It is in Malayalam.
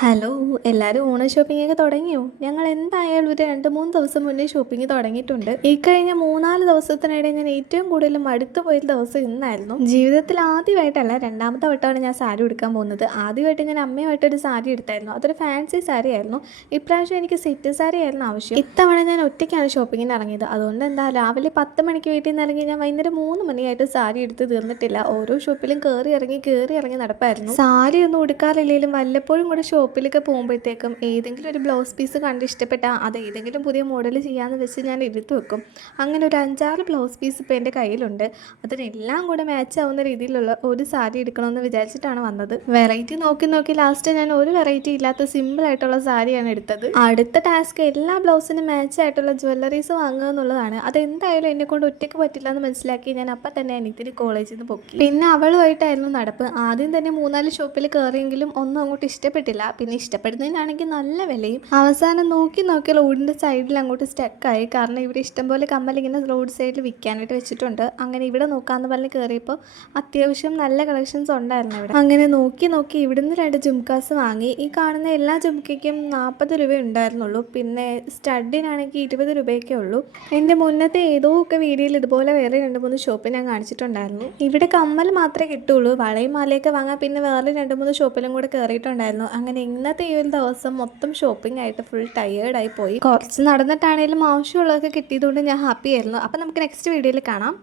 ഹലോ, എല്ലാവരും ഓണം ഷോപ്പിംഗ് ഒക്കെ തുടങ്ങിയോ? ഞങ്ങൾ എന്തായാലും ഒരു 2-3 ദിവസം മുന്നേ ഷോപ്പിംഗ് തുടങ്ങിയിട്ടുണ്ട്. ഈ കഴിഞ്ഞ 3-4 ദിവസത്തിനിടെ ഞാൻ ഏറ്റവും കൂടുതൽ മടുത്തു പോയ ദിവസം ഇന്നായിരുന്നു. ജീവിതത്തിൽ ആദ്യമായിട്ടല്ല, രണ്ടാമത്തെ വട്ടമാണ് ഞാൻ സാരി എടുക്കാൻ പോകുന്നത്. ആദ്യമായിട്ട് ഞാൻ അമ്മയുമായിട്ടൊരു സാരി എടുത്തായിരുന്നു. അതൊരു ഫാൻസി സാരി ആയിരുന്നു. ഇപ്രാവശ്യം എനിക്ക് സെറ്റ് സാരി ആയിരുന്നു ആവശ്യം. ഇത്തവണ ഞാൻ ഒറ്റയ്ക്കാണ് ഷോപ്പിങ്ങിന് ഇറങ്ങിയത്. അതുകൊണ്ട് എന്താ, രാവിലെ 10 മണിക്ക് വീട്ടിൽ നിന്ന് ഇറങ്ങി ഞാൻ വൈകുന്നേരം 3 മണിയായിട്ട് സാരി എടുത്ത് തീർന്നിട്ടില്ല. ഓരോ ഷോപ്പിലും കയറി ഇറങ്ങി നടപ്പായിരുന്നു. സാരി ഒന്നും ഉടുക്കാറില്ലെങ്കിലും വല്ലപ്പോഴും കൂടെ ഷോപ്പിലൊക്കെ പോകുമ്പോഴത്തേക്കും ഏതെങ്കിലും ഒരു ബ്ലൗസ് പീസ് കണ്ട് ഇഷ്ടപ്പെട്ടാൽ അത് ഏതെങ്കിലും പുതിയ മോഡൽ ചെയ്യാമെന്ന് വെച്ച് ഞാൻ എടുത്തു വെക്കും. അങ്ങനെ ഒരു 5-6 ബ്ലൗസ് പീസ് ഇപ്പോൾ എൻ്റെ കയ്യിലുണ്ട്. അതിനെല്ലാം കൂടെ മാച്ച് ആവുന്ന രീതിയിലുള്ള ഒരു സാരി എടുക്കണമെന്ന് വിചാരിച്ചിട്ടാണ് വന്നത്. വെറൈറ്റി നോക്കി ലാസ്റ്റ് ഞാൻ ഒരു വെറൈറ്റി ഇല്ലാത്ത സിമ്പിളായിട്ടുള്ള സാരിയാണ് എടുത്തത്. അടുത്ത ടാസ്ക് എല്ലാ ബ്ലൗസിനും മാച്ച് ആയിട്ടുള്ള ജ്വല്ലറീസ് വാങ്ങുക എന്നുള്ളതാണ്. അതെന്തായാലും എന്നെ കൊണ്ട് ഒറ്റയ്ക്ക് പറ്റില്ല എന്ന് മനസ്സിലാക്കി ഞാൻ അപ്പം തന്നെ അനിയത്തിൻ്റെ കോളേജിൽ നിന്ന് പൊക്കി. പിന്നെ അവളുമായിട്ടായിരുന്നു നടപ്പ്. ആദ്യം തന്നെ 3-4 ഷോപ്പിൽ കയറിയെങ്കിലും ഒന്നും അങ്ങോട്ട് ഇഷ്ടപ്പെട്ടില്ല. പിന്നെ ഇഷ്ടപ്പെടുന്നതിനാണെങ്കിൽ നല്ല വിലയും. അവസാനം നോക്കി റോഡിൻ്റെ സൈഡിൽ അങ്ങോട്ട് സ്റ്റക്കായി. കാരണം ഇവിടെ ഇഷ്ടംപോലെ കമ്മൽ ഇങ്ങനെ റോഡ് സൈഡിൽ വിൽക്കാനായിട്ട് വെച്ചിട്ടുണ്ട്. അങ്ങനെ ഇവിടെ നോക്കാമെന്ന് പറഞ്ഞ് കയറിയപ്പോൾ അത്യാവശ്യം നല്ല കളക്ഷൻസ് ഉണ്ടായിരുന്നു ഇവിടെ. അങ്ങനെ നോക്കി ഇവിടുന്ന് 2 ജുംക്കാസ് വാങ്ങി. ഈ കാണുന്ന എല്ലാ ജുംക്കയ്ക്കും 40 രൂപ ഉണ്ടായിരുന്നുള്ളൂ. പിന്നെ സ്റ്റഡിനാണെങ്കിൽ 20 രൂപയൊക്കെ ഉള്ളൂ. എൻ്റെ മുന്നത്തെ ഏതോ ഒക്കെ വീഡിയോയിൽ ഇതുപോലെ വേറെ 2-3 ഷോപ്പ് ഞാൻ കാണിച്ചിട്ടുണ്ടായിരുന്നു. ഇവിടെ കമ്മൽ മാത്രമേ കിട്ടുള്ളൂ. വളയും മാലയൊക്കെ വാങ്ങാൻ പിന്നെ വേറെ 2-3 ഷോപ്പിലും കൂടെ കയറിയിട്ടുണ്ടായിരുന്നു. അങ്ങനെ ഇന്നത്തെ ഈ ഒരു ദിവസം മൊത്തം ഷോപ്പിംഗ് ആയിട്ട് ഫുൾ ടയേർഡായി പോയി. കുറച്ച് നടന്നിട്ടാണെങ്കിലും ആവശ്യമുള്ളതൊക്കെ കിട്ടിയതുകൊണ്ട് ഞാൻ ഹാപ്പി ആയിരുന്നു. അപ്പം നമുക്ക് നെക്സ്റ്റ് വീഡിയോയിൽ കാണാം.